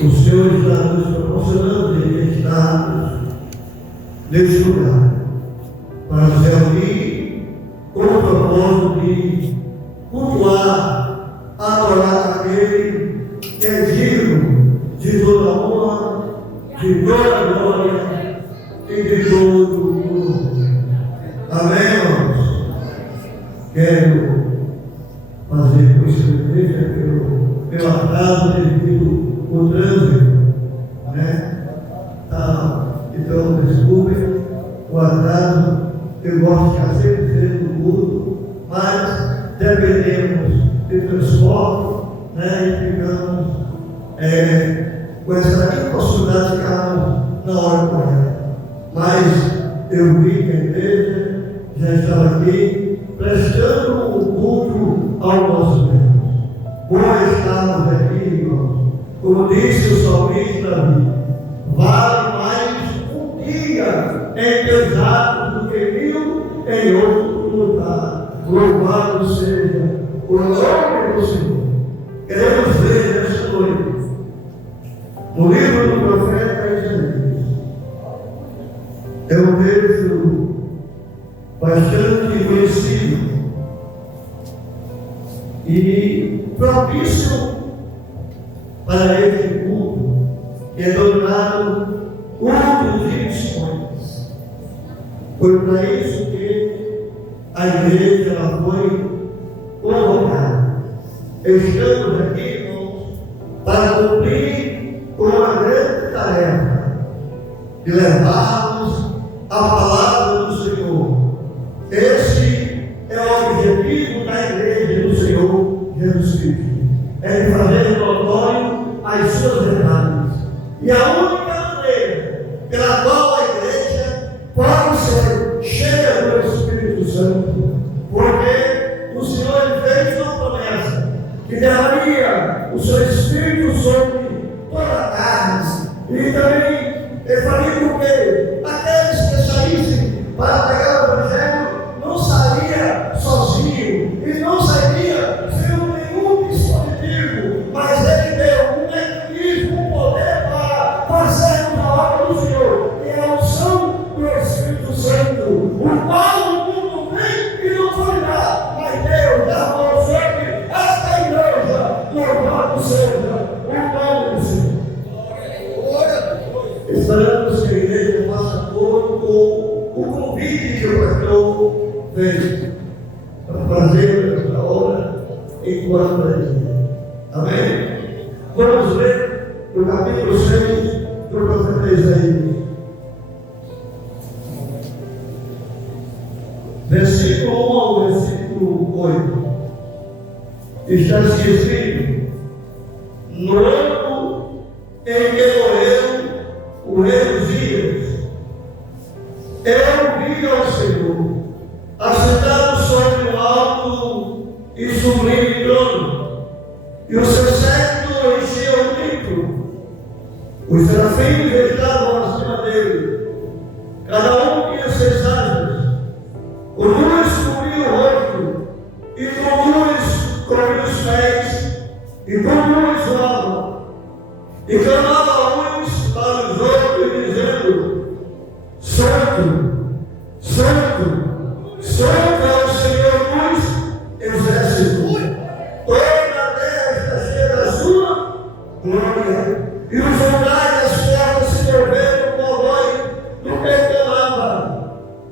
O Senhor está nos proporcionando de estarmos nesse lugar para nos reunir com o propósito de cultuar, adorar aquele que é digno de toda honra, de toda glória e de todo o mundo. Amém, irmãos? Quero fazer com isso pelo atraso devido ao trânsito, né? Então, desculpem o atraso. Eu gosto de ficar sempre dentro do mundo, mas dependemos de transporte, né? E ficamos com essa impossibilidade de ficarmos na hora correta. Mas eu vi que a igreja já estava aqui prestando o culto ao nosso Deus. Bom estarmos aqui, irmãos. Como disse o salmista Davi, vale mais um dia em teus atos do que 1000 em outro lugar. Louvado seja o nome do Senhor. Queremos ver nesta noite, no livro do profeta Isaías, é um texto bastante conhecido e propício para este culto, que é denominado culto de missões. Foi para isso que a igreja ela foi convocada. Estamos aqui, irmãos, para cumprir com uma grande tarefa de levarmos a palavra do Senhor. Esse é o objetivo da igreja do Senhor Jesus Cristo. É de fazer notório as suas verdades. E a única maneira pela qual a igreja pode ser cheia do Espírito Santo, porque o Senhor fez uma promessa que derramaria o seu Espírito sobre toda a carne. E também ele faria com que aqueles que saíssem para pegar o Evangelho não sairia sozinho e não sairia sem nenhum dispositivo, mas ele deu um mecanismo, um poder para fazermos a obra do Senhor, e a unção do Espírito Santo, o qual o mundo vem e não foi dar, mas Deus derramou sobre esta igreja. Louvado seja o nome do Senhor. Esperamos que a igreja faça acordo com o convite que o pastor fez para fazer esta obra enquanto a igreja. Amém? Vamos ler o capítulo 6 do profeta Isaías. Versículo 1 ao versículo 8. Está escrito: no ano em que morreu o rei Uzias, eu vi ao Senhor assentado sobre um alto e sublime trono, e o seu séquito enchia o templo. Os serafins estavam acima dele, cada um tinha 6 asas, com luz cobria o rosto, e com luz cobria os pés, e com luz voava, e clamava uns para os outros, dizendo: Santo, Santo, Santo é o Senhor dos exércitos, toda a terra está cheia da sua glória, e os umbrais das portas se moveram com a voz do que clamava,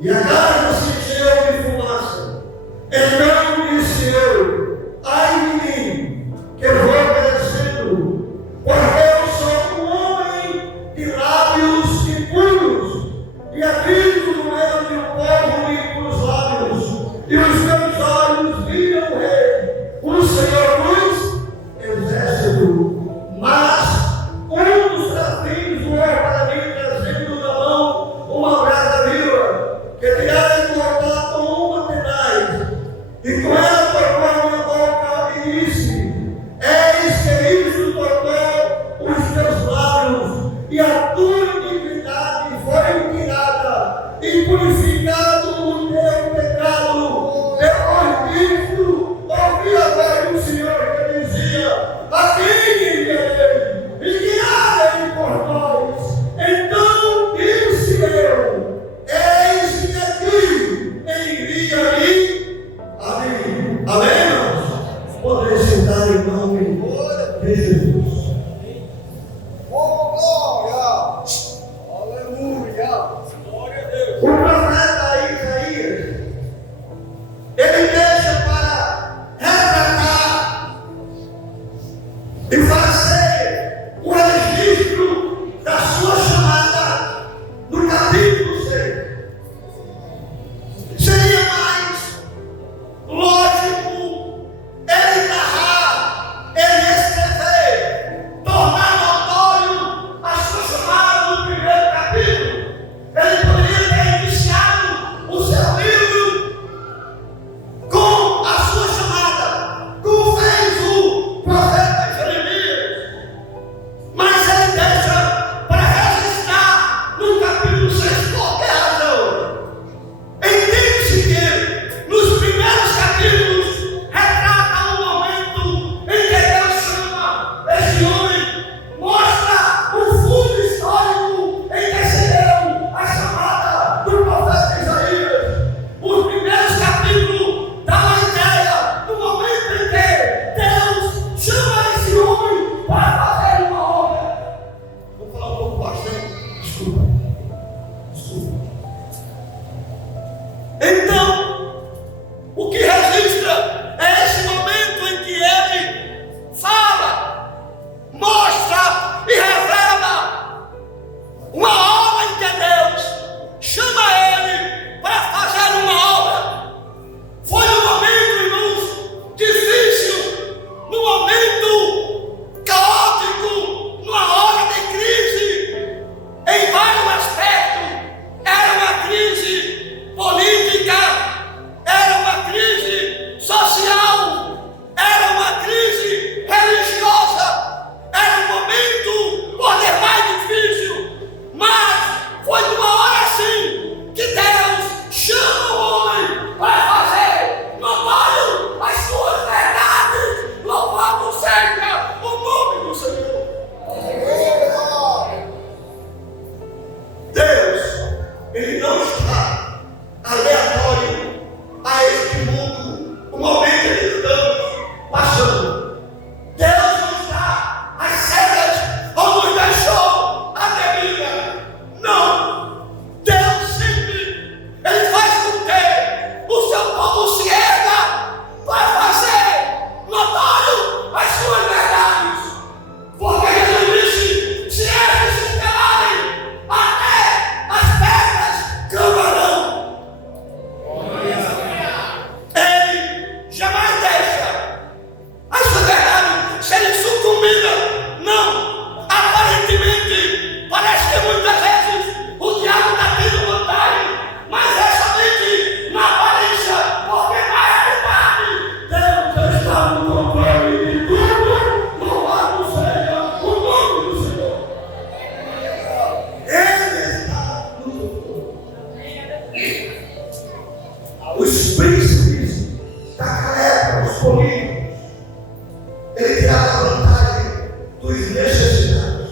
e a casa se encheu de fumaça. Então disse eu: ai de mim, que eu vou perecendo, porque eu sou um homem de lábios impuros, e habito no meio de um povo limpo os lábios, e os meus olhos viram o Rei, o Senhor dos exércitos. Mas de Jesus. Oh, glória! Aleluia! Glória a Deus! O profeta Isaías, ele deixa para retratar e fazer o registro da sua chamada no capítulo 6. Seria mais lógico ele narrar, ele escrever, tornar notório a sua chamada no primeiro capítulo. Ele poderia ter iniciado o seu livro com a sua chamada, como fez o profeta Jeremias. Mas ele deixa para registrar no capítulo 6 qualquer razão. Entende-se que nos primeiros capítulos retrata o momento em que Deus chama esse homem, mostra o fundo histórico em que se deu a chamada do profeta Isaías. Os primeiros capítulos dão a ideia do momento em que Deus chama esse homem para fazer uma obra. Vou falar um pouco bastante. Desculpa. Então, o que registra é esse momento em que ele fala, mostra e revela uma obra em que Deus chama ele para fazer uma obra. Foi um momento, irmãos, difícil, num momento caótico, numa hora de crise, em vários aspectos. Era uma crise política, era uma crise social, era uma crise religiosa, era um momento, pode ser mais difícil, mas foi numa hora assim que Deus chama o homem para fazer notório as suas verdades. Louvado seja o nome do Senhor. Deus, ele não está aleatório a este mundo, o momento que estamos passando. Deus não está às cegas ou nos deixou a deriva. Não. Deus sempre, ele faz com que o seu povo se erga para fazer notório as suas verdades. Porque Jesus disse: se eles se calarem, até as pedras clamarão. Ele jamais deixa as suas verdades serem sucumbidas. Não. Aparentemente, parece que muitas vezes o diabo está tendo vantagem, mas é somente na aparência, porque na realidade Deus está no controle de tudo. Louvado seja o nome do Senhor. Ele está no controle. Os príncipes da época, os políticos, ele tirava vantagem dos necessitados.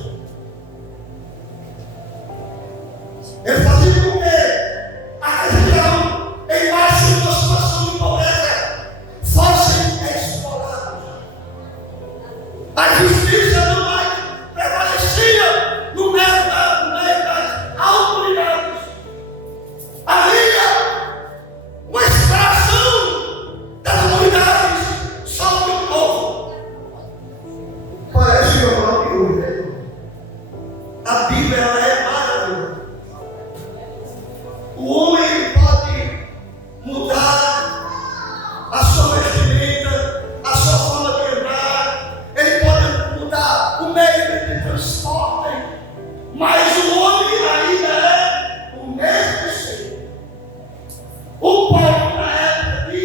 Ele fazia com que aqueles que estavam embaixo de uma situação de pobreza fossem explorados. A justiça não mais prevalecia no meio das autoridades. Havia uma exploração das autoridades sobre o povo. Parece que eu falo que hoje a Bíblia ela é maravilhosa. O homem pode mudar a sua vestimenta, a sua forma de andar, ele pode mudar o meio de transporte, mas o homem ainda é o mesmo ser. O povo na época de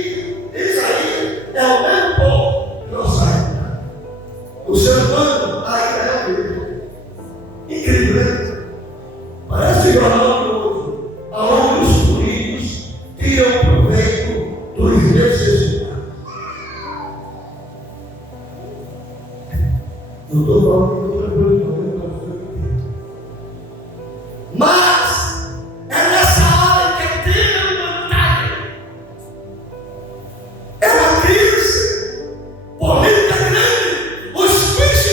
Isaías é o mesmo povo que nós saímos. O ser humano ainda é o mesmo. Incrível, né? Parece jornal novo, aonde os políticos tiram proveito dos necessitados. Não estou falando de outra coisa, não. Mas é nessa hora que tiram vantagem. É uma crise política grande. Os príncipes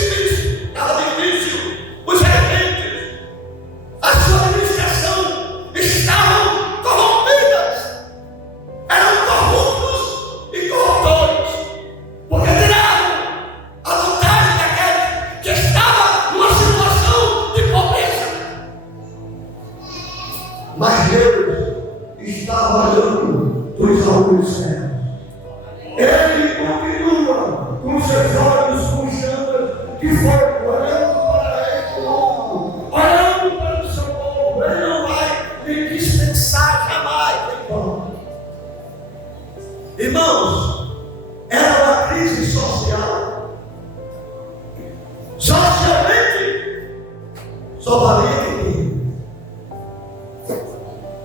olhando para ele, olhando para o seu povo. Ele não vai lhe dispensar jamais, irmão. Irmãos, era uma crise social. Socialmente, só valia que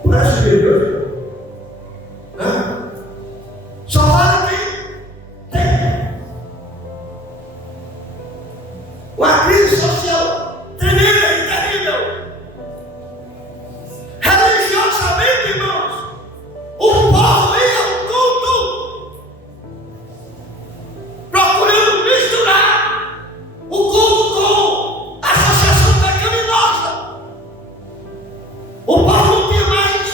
parece que Deus. Só vale quem tem. Uma crise social tremenda e terrível. Religiosamente, irmãos, o povo ia ao culto, procurando misturar o culto com a associação pecaminosa. O povo não tinha mais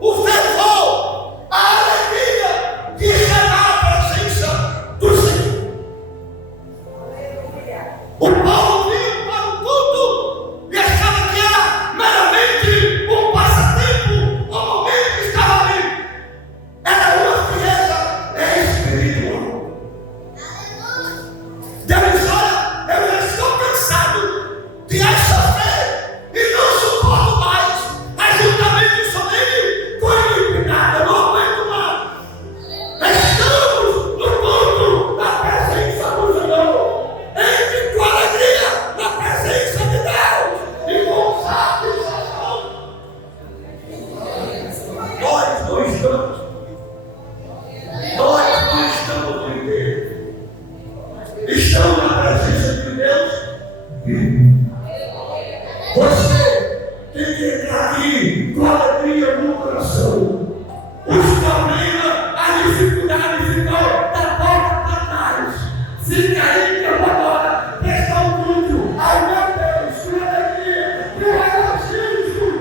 o fervor, a alegria de receber a presença do Senhor. O povo vinha para o culto e achava que era meramente um passatempo, o momento que estava ali. Era uma frieza espiritual. Deus diz: olha, eu já estou cansado de sofrer e não suporto mais ajuntamento solene com iniquidade. Eu não aguento mais. Estamos no culto da presença do Senhor. Entre com alegria na presença de Deus e com satisfação. Nós não estamos. Nós não estamos vivendo. Estamos na presença de Deus. Você tem que entrar aqui com alegria no coração. Os problemas, as dificuldades ficam da porta para trás. Fica aí que eu vou agora prestar um culto. Ai meu Deus, com alegria, com regozijos.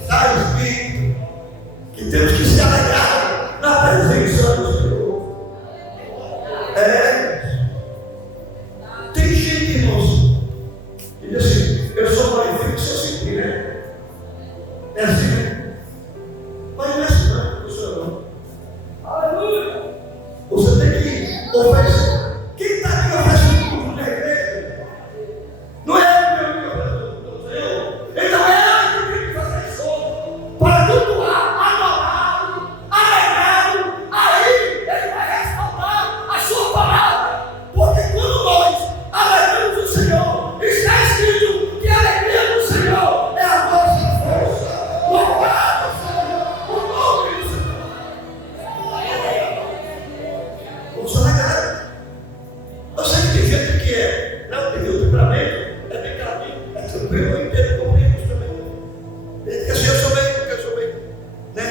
Está escrito que temos que se alegrar na presença do Senhor. Tem gente, irmãos, que diz assim: eu sou qualificado se eu sentir, né? É assim, né? Mas não é assim, não, professor, não. Aleluia! Você tem que oferecer. Quem está aqui oferecendo culto na igreja? Não é eu que ofereço culto, Senhor. Então é eu que tenho que fazer isso para cultuar, adorá-lo, alegrá-lo. Aí ele vai respaldar a sua palavra. Porque quando nós alegramos o Senhor, está escrito que a alegria do Senhor é a nossa força. Louvado seja o nome do Senhor. Vamos alegrar. Eu sei que tem gente que não tem o temperamento, é bem caladinho, é tranquilo, eu entendo, compreendo isso também. Ele diz assim: eu sou bem, porque eu sou bem, né?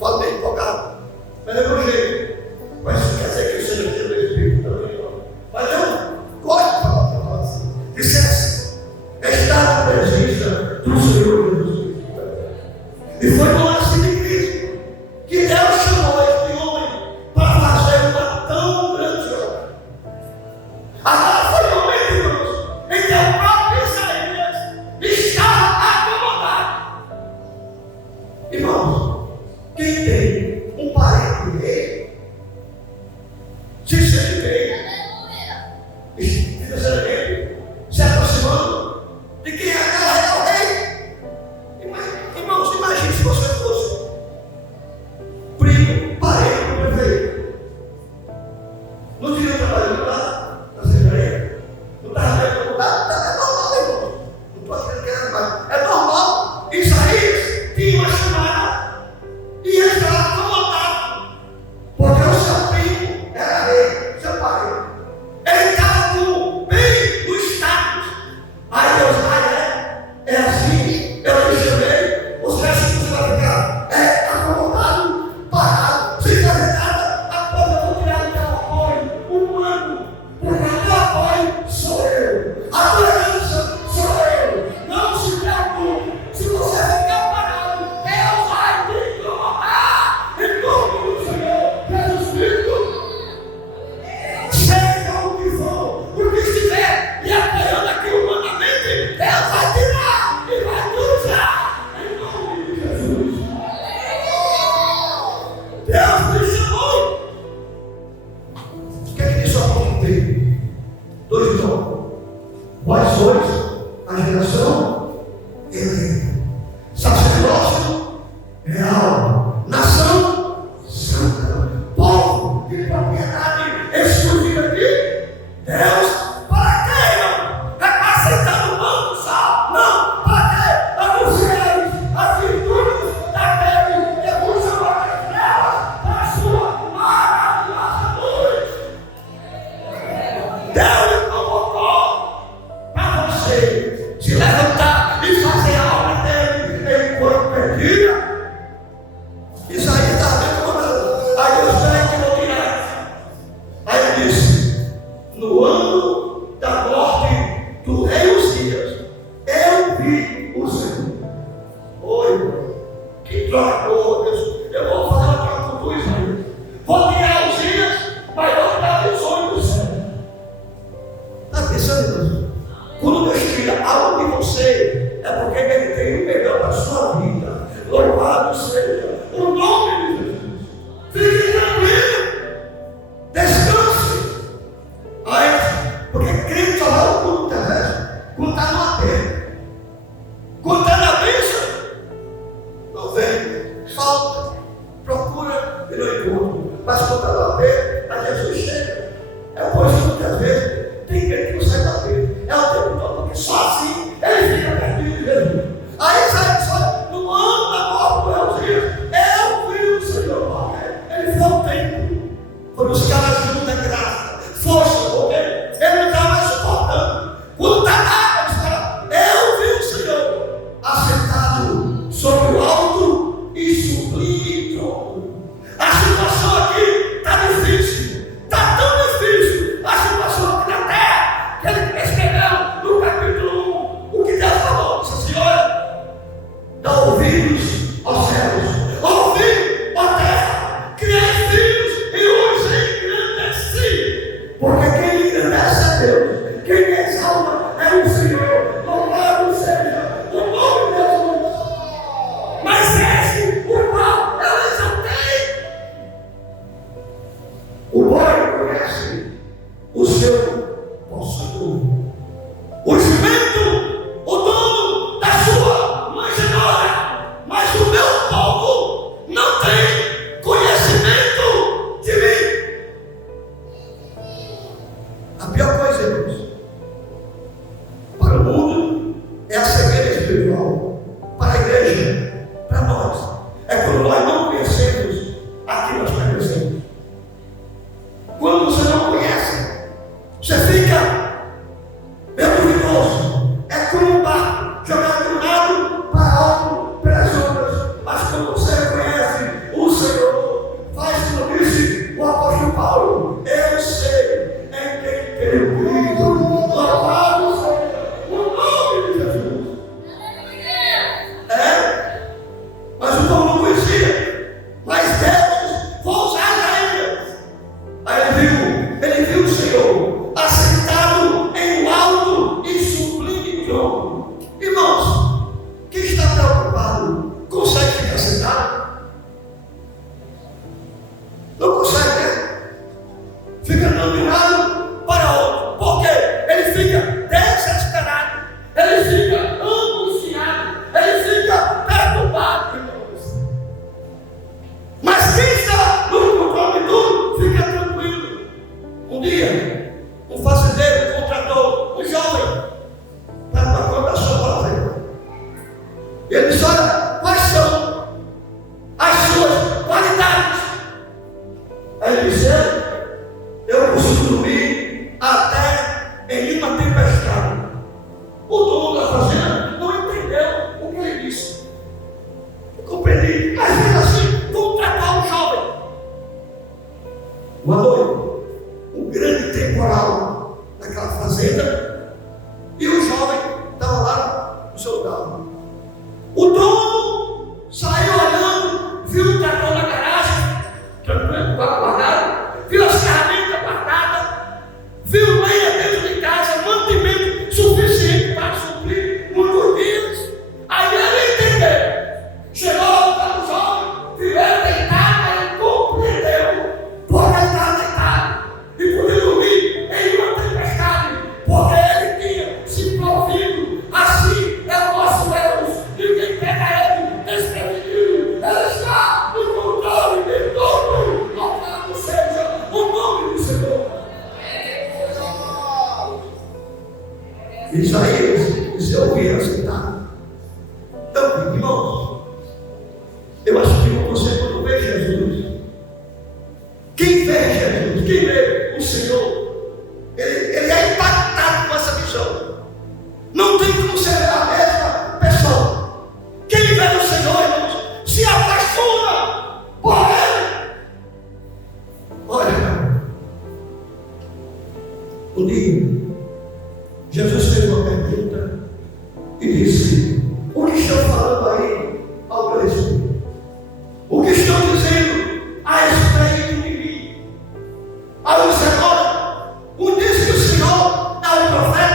Falo bem empolgado, mas é meu jeito. Mas isso quer dizer que eu seja filho do Espírito também, não. Mas eu gosto de falar para nós. Disse assim: estar na presença do Senhor Jesus Cristo. E foi com assim de Cristo que Deus chamou este homem para fazer uma tão grande obra. Agora foi o momento, irmãos, em que o próprio Isaías pensando. Quando Deus tira algo de você, é porque Ele tem o melhor da sua vida. Louvado seja o nome de Jesus. Fique tranquilo. Descanse. Aí, porque crente só vai ao culto terrestre quando está no aperto. Quando está na bênção, não vem, falta, procura e não encontra. Mas quando está no aperto, a Jesus chega. É por isso que muitas vezes tem gente que não sai do aperto. É o tempo todo, porque só assim ele fica perdido de Jesus. Aí sai no ano da morte do Elzias. Eu vi o Senhor morrer. Ele foi ao templo. Quando os caras juntam graça, força, porque ele não estava mais suportando. Quando está lá, eles falam: eu vi o Senhor assentado sobre o alto e sublime trono. A situação aqui está difícil, está tão difícil. A situação aqui na terra, que ele escreveu no capítulo 1, o que Deus falou: disse assim, olha, dá ouvidos aos céus, ouvi, ó terra, criei filhos e os engrandeci. Porque quem engrandece é Deus, quem exalta é o Senhor. Louvado seja o nome de Jesus. Mas esse, o qual eu exaltei, o boi conhece o seu possuidor. O jumento, o dono da sua manjedoura. Mas o meu povo não tem conhecimento de mim. A pior coisa, irmãos, para o mundo é a cegueira espiritual. Para a igreja, para nós, é quando nós não conhecemos aquilo que nós conhecemos. Quando você não conhece, você fica meio duvidoso. É como um barco jogado de um lado para alto pelas ondas. Mas quando você conhece o Senhor, faz como disse o apóstolo Paulo: eu sei em quem tenho crido. Louvado seja o nome de Jesus. Mas o povo não conhecia. Mas Deus foi usar ainda. Aí ele viu o Senhor assentado em um alto e sublime trono. Irmãos, quem está preocupado consegue ficar sentado? Não consegue, né? Fica andando de um lado para outro. Por quê? Ele fica desesperado. Ele fica angustiado. Ele fica perturbado, irmãos. Mas quem está no controle de tudo, fica tranquilo. Um dia, um fazendeiro contratou um jovem para uma plantação da fazenda. Ele disse: olha, quais são as suas qualidades? Aí ele disse: eu consigo dormir até em uma tempestade. O dono da fazenda não entendeu o que ele disse. Eu compreendi. Mas ele assim, contratar um jovem. Uma noite, um grande temporal naquela fazenda, e o jovem estava lá no seu lugar. O dono saiu olhando, viu o trator na garagem, tranquilo, guardado, viu as ferramentas guardadas, viu lenha dentro de casa, mantimento suficiente para suprir muitos dias. Aí ele entendeu. Chegou para o jovem, viu ele deitado, ele compreendeu. Porque ele estava deitado e podia dormir em uma tempestade, porque ele tinha se provido. Assim é o nosso Deus. Ninguém pega ele desprevenido. Ele está no controle de tudo. Louvado seja o nome do Senhor. Isaías, se eu ouvir aceitar. Então, irmãos, eu acho que você, quando vê Jesus, quem vê Jesus, quem vê o Senhor, ele é impactado com essa visão. Não tem como ser a mesma pessoa. Quem vê o Senhor, irmãos, se apaixona por Ele. Olha, um dia, Jesus fez uma pergunta e disse: o que estão falando aí ao meu respeito? O que estão dizendo a respeito de mim? Aí o Senhor, um diz que o Senhor é o profeta.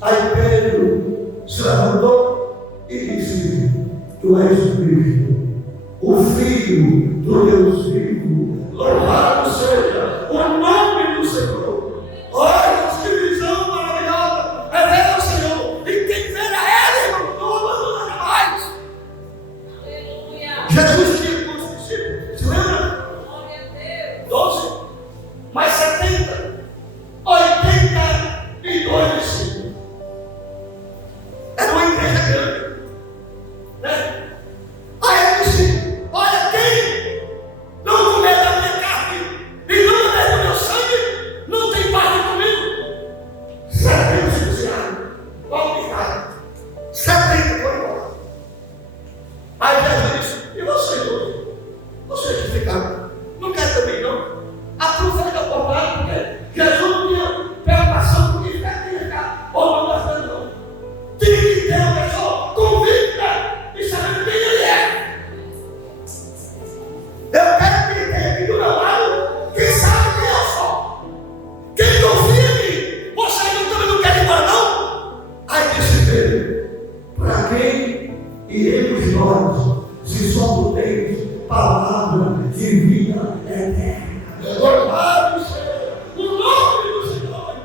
Aí Pedro se levantou e disse: Tu és Cristo, o Filho do Deus vivo. Louvado seja o nome do Senhor. Olha que visão maravilhosa. É ver o Senhor. E quem ver a Ele, irmão, não abandona mais. Jesus tinha quantos discípulos? Se lembra? 12, mais 70, 82 discípulos. Era uma igreja grande, né? Aí ele disse: olha, quem não comer da minha carne e não beber do meu sangue, não tem parte comigo. 70 se puseram, qual ficaram? 70 foram embora. Aí Jesus disse: e vocês dois? Vocês que ficaram? Não quer também não? A cruz fica portada porque Jesus não tinha preocupação com quem ficar ou não gostando não. Tem que ter uma pessoa convicta e sabendo quem ele é. Eu quero que ele tenha aqui do meu lado quem sabe quem eu sou. Quem confia em mim. Vocês também não querem ir embora não? Aí disse Pedro: para quem iremos nós, se só tu tens palavra de vida eterna? Louvado seja o nome do Senhor.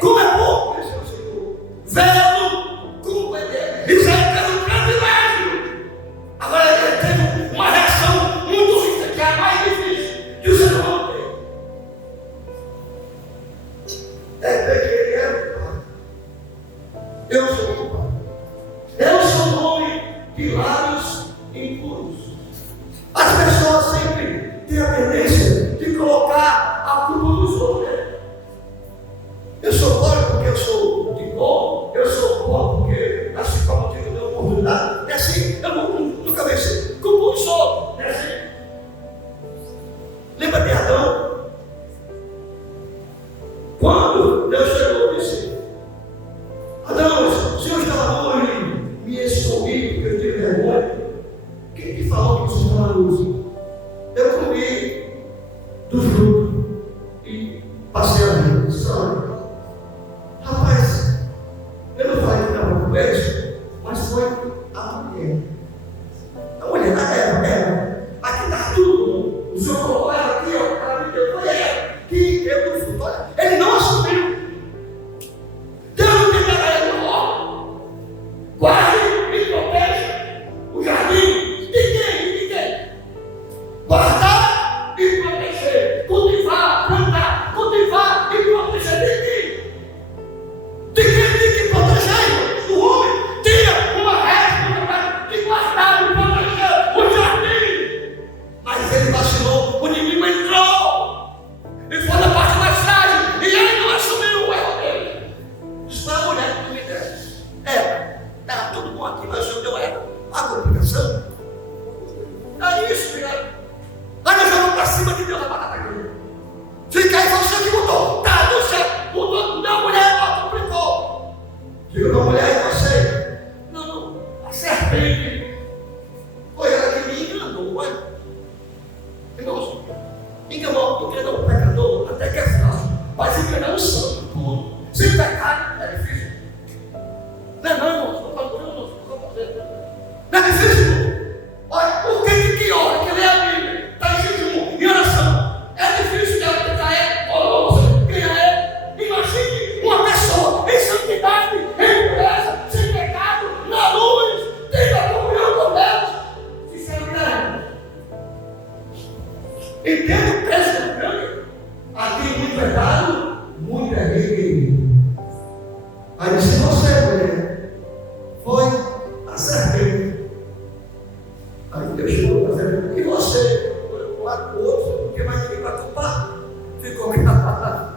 Como é bom conhecer o Senhor, vê-lo como ele é. Isso aí teve um privilégio. Agora ele teve uma reação muito difícil, que é a mais difícil que o ser humano tem. É ver que ele é o Pai. Eu sou o Pai. Eu sou um homem de lábios impuros. As pessoas sempre têm a tendência de colocar a culpa nos outros. Eu sou pobre porque eu sou de bom, eu sou pobre porque nasci com a motivo de uma oportunidade. É assim, eu nunca venci. Culpa os outros. É assim. Lembra de Adão? Quando Deus chegou e disse: Adão, o Senhor estava nu e me escondi porque eu tive vergonha. Quem te falou que o Senhor estava nu? Eu comi do fruto e passei a vida. Sabe? Rapaz, eu não falei que estava com eles, mas foi a mulher. A mulher da Eva, aqui está tudo. O Senhor colocou ela aqui, ó, para mim, foi ela que deu do fruto. Olha, ele não assumiu. Deus não tem para ele, ó. Guarde e proteja o jardim. De quem? Guardar e proteger. Cultivar, plantar, cultivar e proteger. De quem? De quem tem que proteger? O homem tinha uma responsabilidade de guardar e proteger o jardim. Mas ele vacilou, o inimigo entrou e foi na parte mais frágil e ele não assumiu o erro dele. Isso foi a mulher que me disse. Estava tudo bom aqui, mas o Senhor deu erro. A complicação. É isso, filho. Aí nós vamos para cima de Deus, a batata aqui. Fica aí, você que mudou. Tá, do céu. Mudou, não, mulher, ela complicou. Digo, não, mulher, é você. Não, a serpente. Foi ela que me enganou, ué. Irmãos, enganou, enganou o pecador, até que é fácil. Mas enganar o santo puro, sem pecado, é difícil. Não, irmãos, não é difícil. Olha, o que ora, que lê a Bíblia, está em jejum, em oração. É difícil de ela tentar ele, ou você ganhar ele. Imagine uma pessoa em santidade, em pureza, sem pecado, na luz, tendo a comunhão com Deus. Sinceridade. Entende o peso do grande? Aqui muito pecado, muito é rei. Aí disse: você, mulher, foi a serpente. Aí Deus chegou para dizer: e você? Um lado do outro, porque mais ninguém vai culpar. Ficou capaz.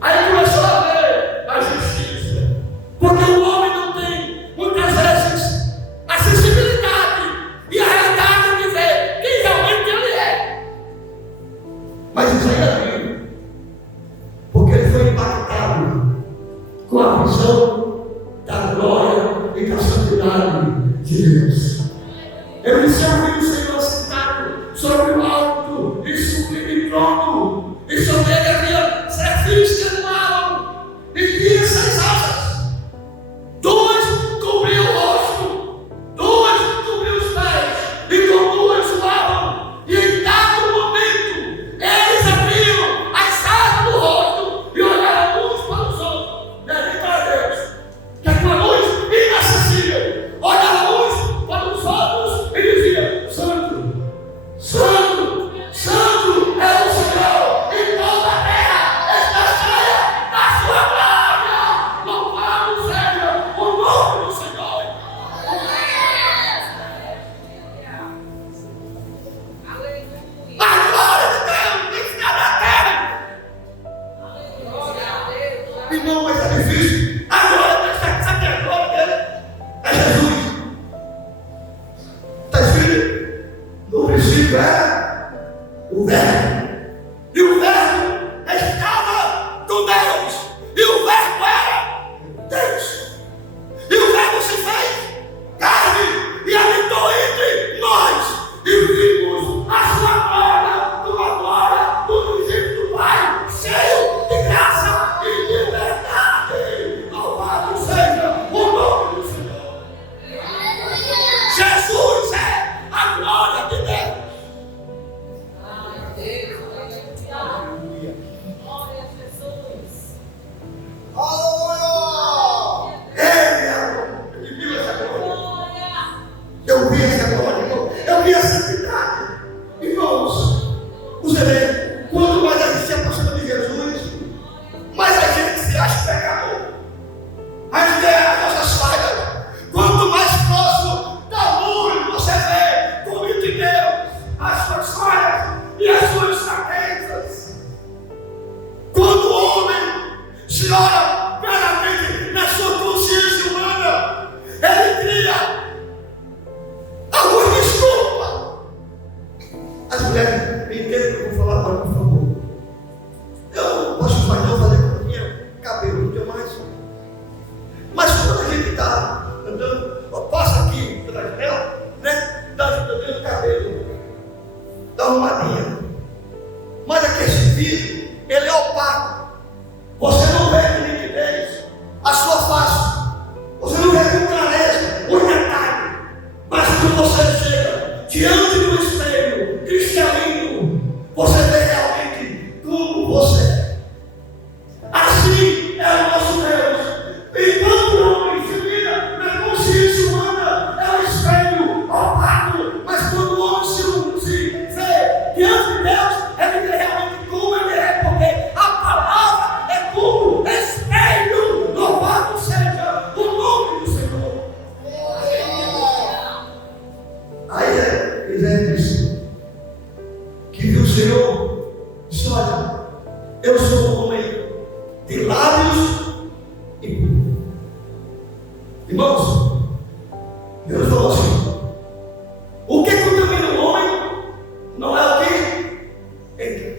Aí começou a ver a justiça. Porque o homem não tem, muitas vezes, a sensibilidade e a realidade de ver quem realmente ele é. Mas isso aí é vivo. Porque ele foi impactado com a visão da glória e da santidade de Deus. Ele disse: eu vi o Senhor sentado sobre o alto e sublime trono, e sobre ele havia serafins que animavam, e tinha Irmão, mas é difícil. Agora, sabe que a glória dele é Jesus. Está escrito? No princípio era o Verbo. E o Verbo estava com Deus. E o Verbo era Deus. E o Verbo se fez carne e habitou entre nós. E vimos a sua glória, tua glória, do unigênito do Pai, cheio de graça e de verdade. Louvado seja o nome do Senhor. Jesus é a glória de Deus. Aleluia! Ele é a glória. Ele viu essa glória. Eu vi essa glória, irmão. Eu vi a santidade. Irmãos, você vê, quanto mais a gente se aproxima de Jesus, mais a gente se acha pecador. A gente tem as nossas falhas. Quanto mais próximo da luz você vê, convite Deus, as suas falhas e as suas fraquezas. Quando o homem se olha claramente na sua consciência humana, ele cria alguma desculpa. As mulheres me entendem o que eu vou falar agora, por favor. Eu não posso mais não fazer com a minha cabelo, não tenho mais. Mas quando a gente está andando, passa aqui pela janela, né? Dá ajudando o cabelo, dá uma arrumadinha. Mas aqui esse vidro, ele é opaco. Você não vê com nitidez a sua face. Você não vê com clareza os detalhes. Mas quando você chega diante do espelho cristalino, você vê realmente como você é. Assim é o nosso Deus. Enquanto o homem se vira na consciência humana, é um espelho opaco. Mas quando o homem se vê diante de Deus, ele vê realmente como ele é, porque a palavra é como espelho. Louvado seja o nome do Senhor. Aí ele disse que viu o Senhor, disse: olha, eu sou um homem de lábios e puro. Irmãos, Deus falou assim: o que contamina o homem não é o que entra,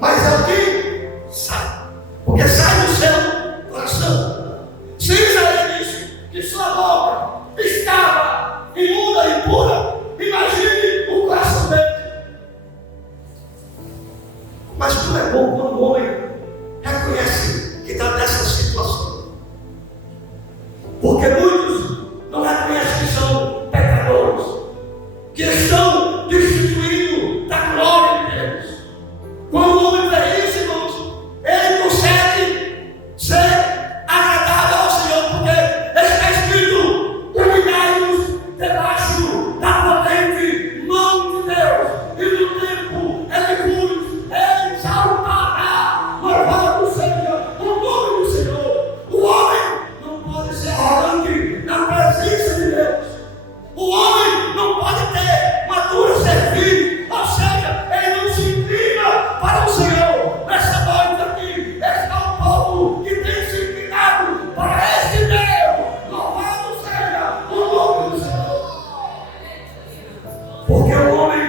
mas é o que sai. Porque sai do seu coração. Se Isaías disse que sua boca estava imunda e impura, imagine o coração dele. Mas como é bom quando o homem reconhece que está nessa situação. Porque muitos não reconhecem que são pecadores, que estão destituindo da glória de Deus. Quando o homem vê isso, irmãos, ele consegue ser agradável ao Senhor, porque está escrito: humilhai-vos debaixo da potente mão de Deus, e no tempo ele vos exaltará. Louvado seja o nome do Senhor. O homem não pode ser arrogante na presença de Deus. O homem não pode ter uma dura servil, ou seja, ele não se inclina para o Senhor. Nessa noite aqui está o povo que tem se inclinado para esse Deus. Louvado seja o nome do Senhor. Porque o homem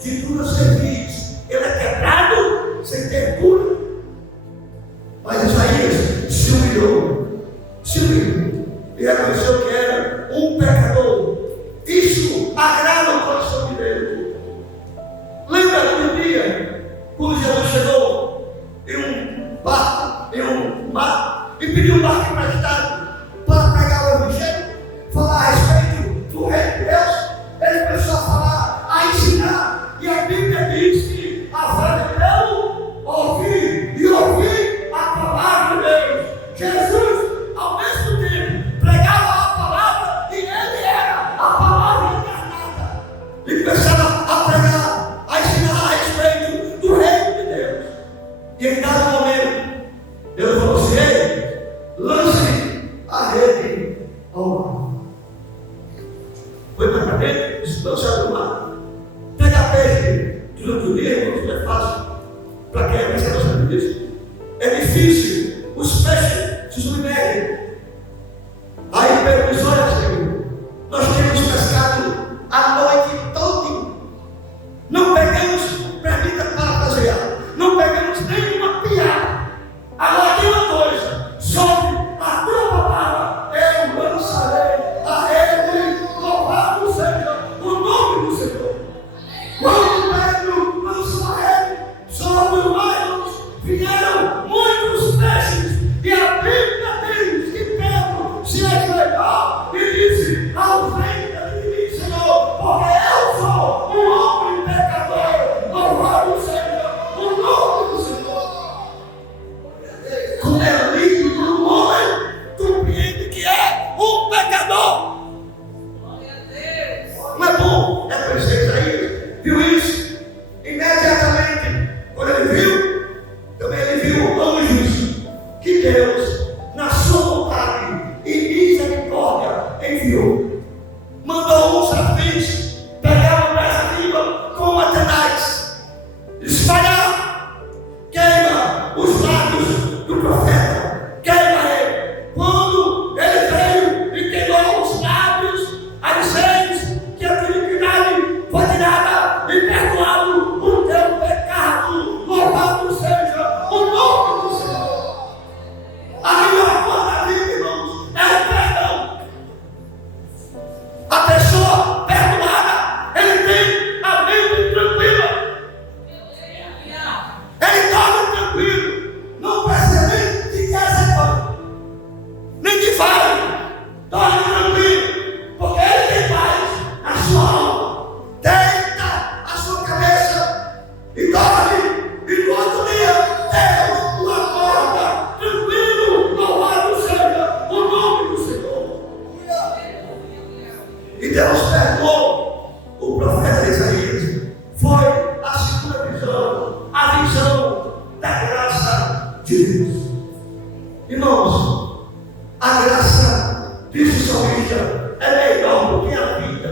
de dura servil, ele é quebrado sem ter cura. Mas Isaías se humilhou e reconheceu que era um pecador. Isso agrada o coração de Deus. Lembra do dia quando Jesus chegou em um barco, em um mar, e pediu um barco emprestado para pregar o Evangelho, falar a respeito do Reino de Deus? Ele começou a falar, a ensinar, e a Bíblia diz que a fé de Deus ouvir e ouvir a palavra de Deus. Jesus, ao mesmo tempo, pregava a palavra e ele era a palavra encarnada. E começava a pregar, a ensinar a respeito do reino de Deus. E em dado momento, Deus falou assim: ei, lance a rede ao mar. Foi para dentro, disse: lança do mar. Pegar peixe durante o dia, irmãos, não é fácil. Para quem é pescador sabe disso. É difícil. Os peixes meu diz: olha, Senhor, nós temos pescado a noite toda. Não pegamos, permita parafrasear, não pegamos nenhuma piada. Agora tem uma coisa: sobre a tua palavra eu lançarei a ele, louvado seja o nome do Senhor. Quando Pedro lançou a ele, sobre os raios vieram muitos peixes, e a Bíblia diz que Pedro se ajoelhou e disse: ausenta de mim, Senhor, porque eu sou um homem pecador. Louvado seja o nome do Senhor. Quando é lindo para um homem, compreende que é um pecador. Não é bom? É por isso que Isaías viu isso imediatamente. Quando ele viu, também ele viu anjos que Deus, na sua vontade e misericórdia, enviou. Mandou uns serafins pegar essa língua com Atenais, espalhar, queima os lábios do profeta, queima ele. Quando ele veio e queimou os lábios, a dizer que a tua iniquidade foi tirada e perdoado o teu pecado. Louvado seja o nome do Senhor. A melhor coisa da vida, irmãos, é o perdão. A pessoa perdoada, ele tem a mente tranquila. Ele dorme tranquilo. Não precisa nem de reserva, nem de vale. Dorme tranquilo, porque ele tem paz na sua alma. Deita a sua cabeça e dorme. E no outro dia, Deus o acorda tranquilo. Louvado seja o nome do Senhor. E Deus perdoou o profeta Isaías. Foi a segunda visão, a visão da graça de Deus. Irmãos, a graça, diz o salmista, é melhor do que a vida.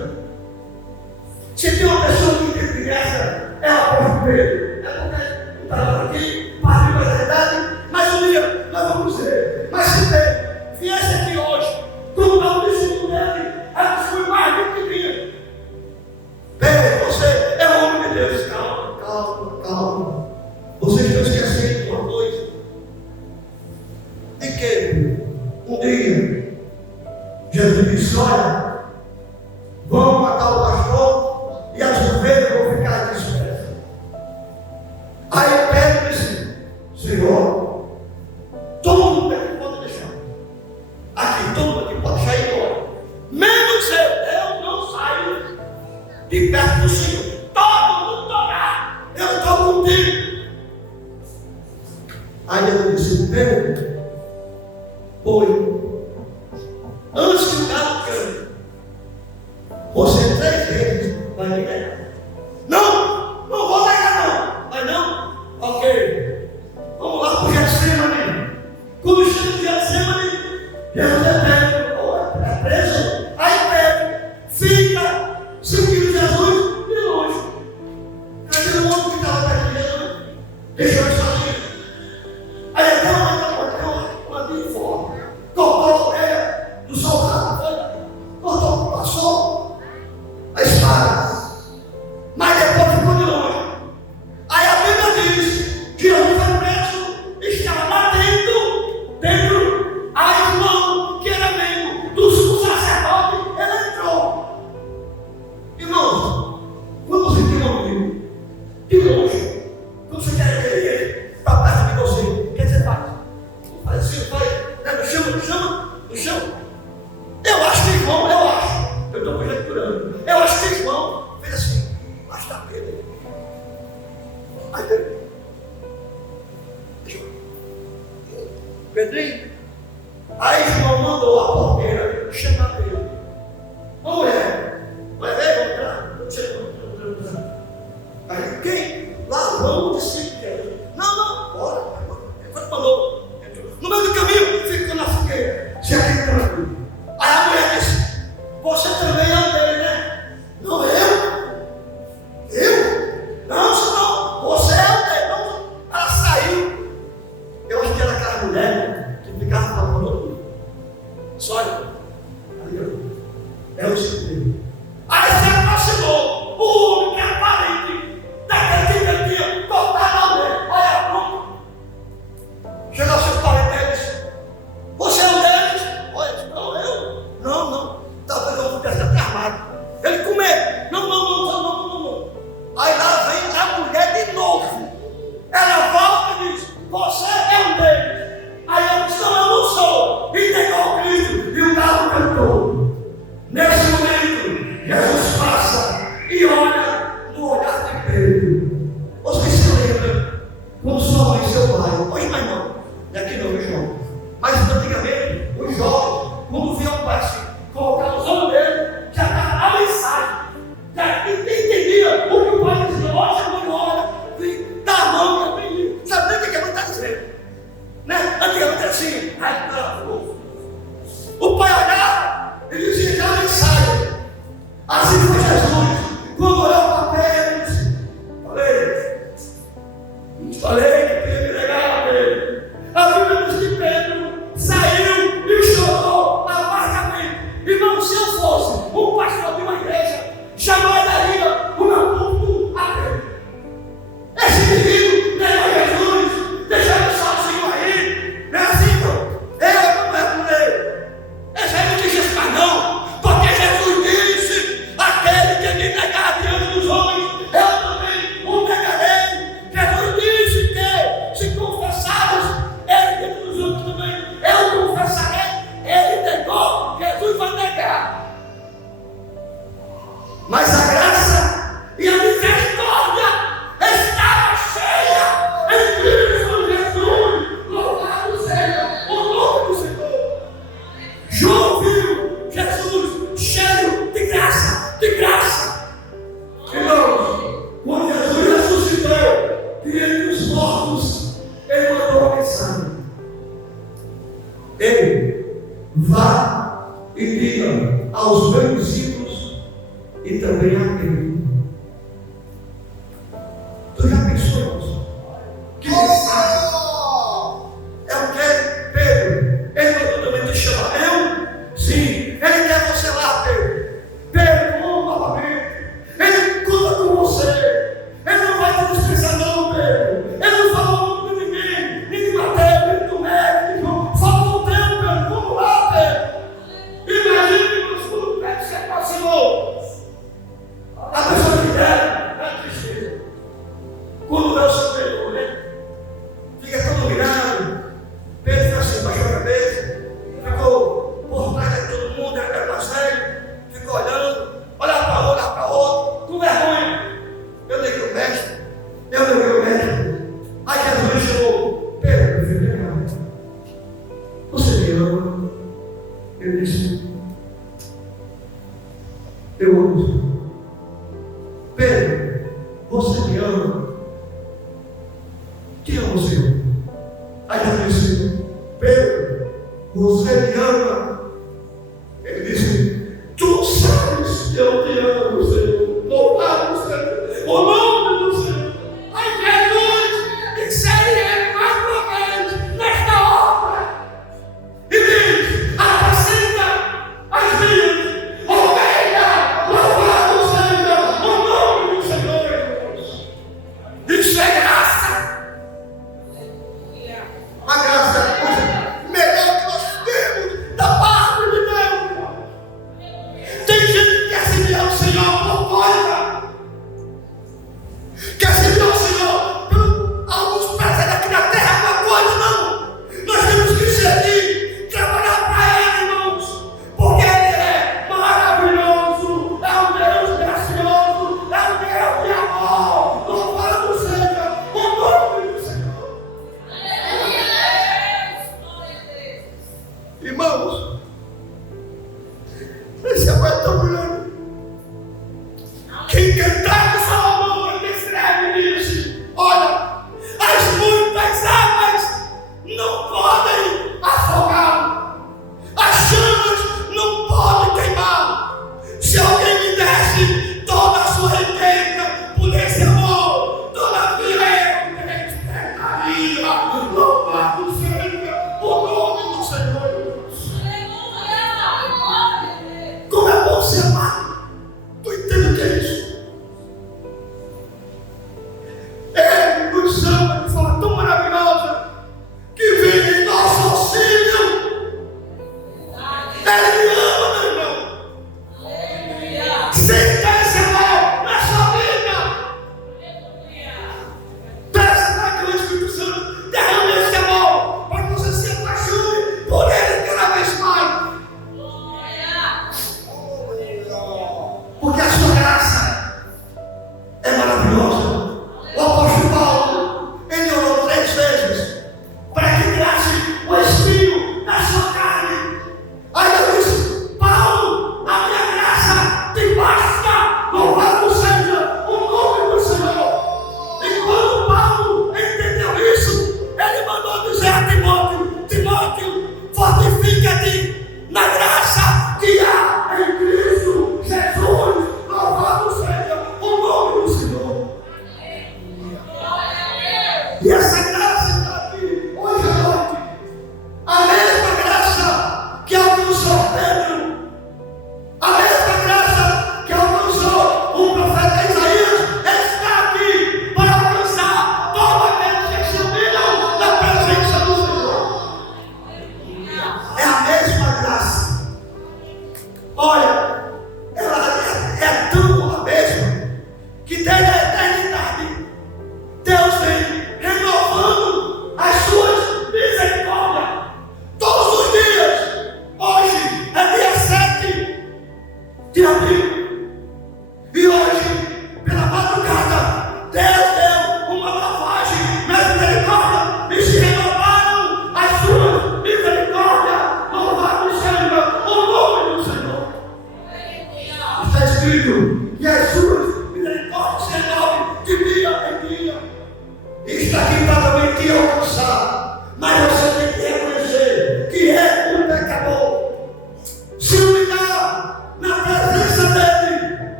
Se tem uma pessoa que entende essa, é a própria Pedro. É porque estava aqui, parte da verdade, mas um dia nós vamos ver. Mas se Pedro viesse aqui hoje, com o discípulo dele, ela foi mais do que vinha. Pedro, você é o homem de Deus. Calma, calma, calma. Vocês estão esquecendo de uma coisa. De que um dia Jesus disse: olha, vão matar o pastor e as ovelhas vão ficar dispersas. Aí Pedro disse: Senhor, todo mundo aqui pode deixar. Aqui, todo mundo aqui pode sair embora. Menos eu não saio de perto do Senhor. Todo mundo tocar, eu estou contigo. Aí ele disse: Pedro, foi. Antes que o galo cante, você 3 vezes vai me negar. Não, não vou negar não. Vai não? Ok. Vamos lá para o Getsemane. Quando chega o Getsemane, Jesus é preso. Aí Pedro fica seguindo Jesus de longe. Cadê o outro que estava perto de Jesus? Deixou ele sozinho. Aí até uma forte. Cortou a orelha do soldado. Cortou, passou a espada. Mas depois ficou de longe. Aí a Bíblia diz que ele foi preso, estava batendo dentro. Aí irmão, que era membro do sumo sacerdote, ele entrou. Irmãos, quando você tem um amigo de longe, quando você quer ver ele para perto de você, o que você faz? Faz assim, faz, no chão. Eu acho que irmão, eu estou conjecturando. Eu acho que irmão fez assim, mas está Pedro. Aí Pedrinho. Aí João mandou a porteira chamar ele. Ô mulher, vai ver, vamos entrar. Aí quem? Lá vamos discípulo. Não, bora. Quando mandou, no meio do caminho, ficou na fogueira. Se aqui tranquilo. Aí a mulher disse: você também é um dele, né? Não, eu? Não, senão, você é um dele. Não. Ela saiu. Eu acho que era aquela mulher que ficava falando tudo. Só É o segredo. Aí se aproximou o único aparente daquele que tinha cortado a orelha. Olha, pronto. Chegou ao seu parente e disse: você é um deles? Olha, não, eu? Não. Talvez eu pudesse até armado. Ele com medo. Não. Aí lá vem a mulher de novo. Ela volta e diz: você é um deles. Aí ela disse: não, eu não sou. E negou o Cristo. E o galo cantou. Nesse momento, Jesus passa e olha no olhar de Pedro. Você se lembra quando sua mãe e seu pai, hoje mais não, daqui não, João, mas antigamente, os jovens, quando viam o pai assim, colocar os olhos dele, já dava a mensagem, já entendia o que o pai dizia. Olha, a mãe olha, dá a mão, sabe nem o que a mãe está dizendo, né? Antigamente era assim, aí tá, o pai olhava e dizia já a mensagem. Assim foi Jesus, quando olhou para Pedro, disse: falei que queria me negar a Pedro. A Bíblia diz que Pedro saiu e chorou amargamente. Irmão, se eu fosse um pastor de uma igreja, jamais daria o meu culto a Pedro. Esse indivíduo negou Jesus, deixou ele sozinho aí. Não é assim, irmão? Eu não é por ele. Esse aí não diz isso mais não, porque Jesus disse: aquele que me negar diante dos homens, eu também o negarei. Jesus disse que se confessares ele diante dos homens também, eu confessarei. Ele negou, Jesus vai negar. Mas a graça e a misericórdia estava cheia em Cristo Jesus. Louvado seja o nome do Senhor. João viu Jesus cheio de graça, Irmãos, quando Jesus ressuscitou, que entre os mortos, ele mandou uma mensagem: ele vá e diga aos meus discípulos e também a mim. Tu já pensou, irmãos? Que mensagem? É o que, Pedro? Ele mandou também te chamar. Eu? Sim. Ele quer você lá, Pedro. Pedro, novamente. Ele conta com você. Ele não vai te desprezar, não, Pedro. Ele não falou com ninguém. Nem de Mateus, nem do médico. Falou com Pedro, Pedro. Vamos lá, Pedro. Imagine, irmãos, quando Pedro se aproximou. A pessoa que der é tristeza. Quando é o seu Pedro, né? Fica todo mirado. Pedro fica assim, baixou a cabeça. Ficou por trás de todo mundo, era mais velho. Ficou olhando, olhava para outro, com vergonha. Eu neguei o mestre. Aí Jesus me chamou: Pedro, meu filho, você me ama? Eu disse: eu amo. Pedro, você me ama? Quem ama o Senhor? Aí eu disse: Pedro, você me ama? Ele disse: tu sabes que eu te amo, Senhor. Louvado seja o nome do Senhor. Aí Jesus insere ele mais uma vez nesta obra e diz: apacenta as minhas ovelhas. Louvado seja o nome do Senhor, irmãos. Isso é graça. A graça é a coisa melhor que nós temos da parte de Deus. Tem gente que quer servir ao Senhor por coisa, quer servir ao Senhor por alguns prazeres aqui na terra, por coisa, não. Nós temos que servir, trabalhar para Ele, irmãos, porque Ele é maravilhoso, é um Deus gracioso, é um Deus de amor. Louvado seja o nome do Senhor. Irmãos, esse amor é tão grande. Quem cantar com Salomão, ele escreve e diz: olha, as muitas águas não podem afogá-lo, as chamas não podem queimá-lo. Se alguém me desse toda a sua riqueza por esse amor, todavia eu despertaria. Louvado seja o nome do Senhor. Como é bom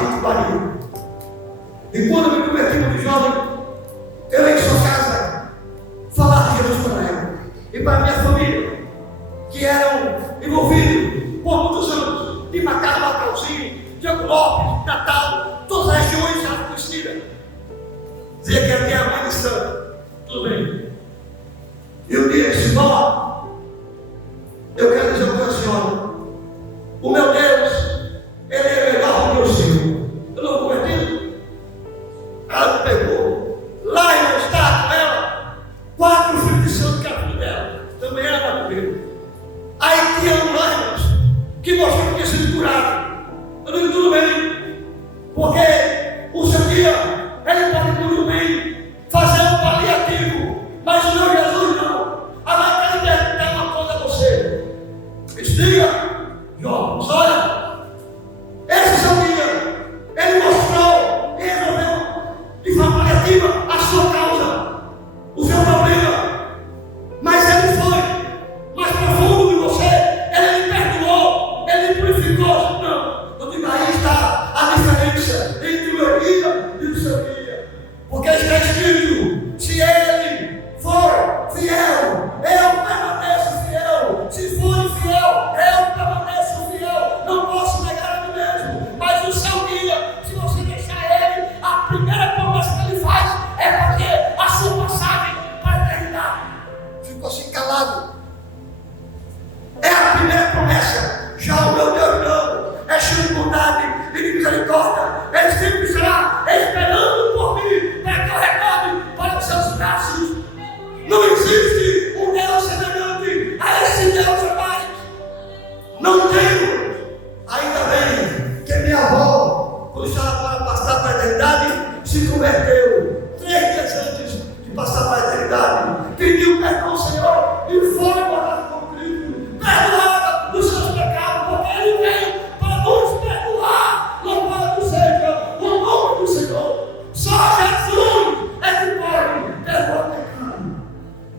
que pariu. E quando eu me converti como jovem, eu em sua casa falar de Jesus para ela e para a minha família, que eram envolvidos por muitos anos de Macau, Macauzinho, Diego Lopes, Natal, todas as regiões já conhecidas. Dizia que era minha mãe de santo. Tudo bem. E um dia disse: vó, eu quero dizer para a senhora, o meu Deus, ele é melhor do que o seu. Eu não vou convertido. Ela me pegou. Lá eu estava com ela, 4 filhos de santo que era filho dela. Também era comigo. Aí tinha irmãos que você tinha sido curado. Eu não digo tudo bem, porque o seu dia ele pode muito bem fazer um paliativo, mas o meu Jesus não. Agora eu quero perguntar uma coisa a você. Diga, jovens, olha, esse seu dia ele mostrou e resolveu de forma paliativa a sua causa, o seu problema, mas ele foi mais profundo de você, ele lhe perdoou, ele lhe purificou. Não, eu digo, aí está a diferença entre o meu dia e o seu dia, porque está escrito: se ele for fiel, eu permaneço fiel. Se for infiel, eu permaneço fiel. Não posso negar a mim mesmo, mas o seu dia, se você deixar ele, a primeira promessa que ele faz é fazer a sua passagem para a eternidade. Ficou assim calado. É a primeira promessa. Já o meu Deus não, é cheio de bondade e de misericórdia. Ele sempre estará esperando por mim para que eu retorne para os seus braços. Não existe um Deus semelhante a esse Deus jamais. Não tenho. Ainda bem que minha avó, quando estava para passar para a eternidade, se converteu 3 dias antes de passar para a eternidade. Pediu perdão ao Senhor e foi morada com Cristo, perdoada dos seus pecados, porque Ele veio para nos perdoar. Louvado seja o nome do Senhor. Só Jesus é que pode perdoar o pecado.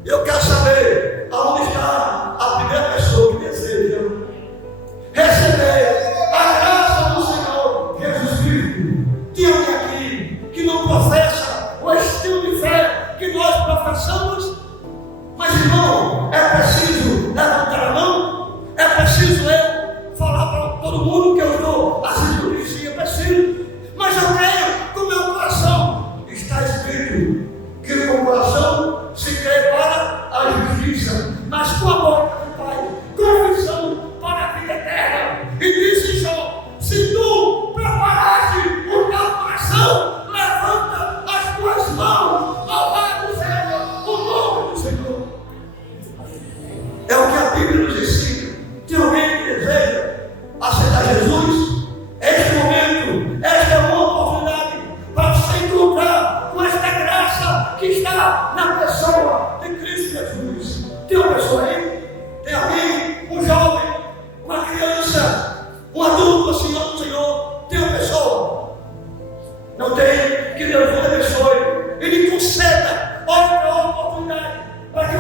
Eu quero saber aonde está a primeira pessoa que deseja receber a graça do Senhor Jesus Cristo. Tem alguém aqui que não professa o estilo de fé que nós professamos? Mas, irmão, é preciso levantar a mão? É preciso eu falar para todo mundo que eu estou assim por isso? É preciso. Mas eu creio que o meu coração está escrito que com o coração se crê para a justiça, mas com a boca se faz confissão para a vida eterna. E disse Jó: se tu preparaste o teu coração, levanta as tuas mãos, louvado seja o nome do Senhor. É o que a Bíblia nos ensina. Tem alguém que deseja aceitar Jesus? Este momento, esta é uma oportunidade para você encontrar com esta graça que está na pessoa de Cristo Jesus. Tem uma pessoa aí? Tem alguém? Um jovem? Uma criança? Um adulto assim, ó, Senhor? Tem uma pessoa? Não tem? Que Deus nos abençoe e lhe conceda outra oportunidade para que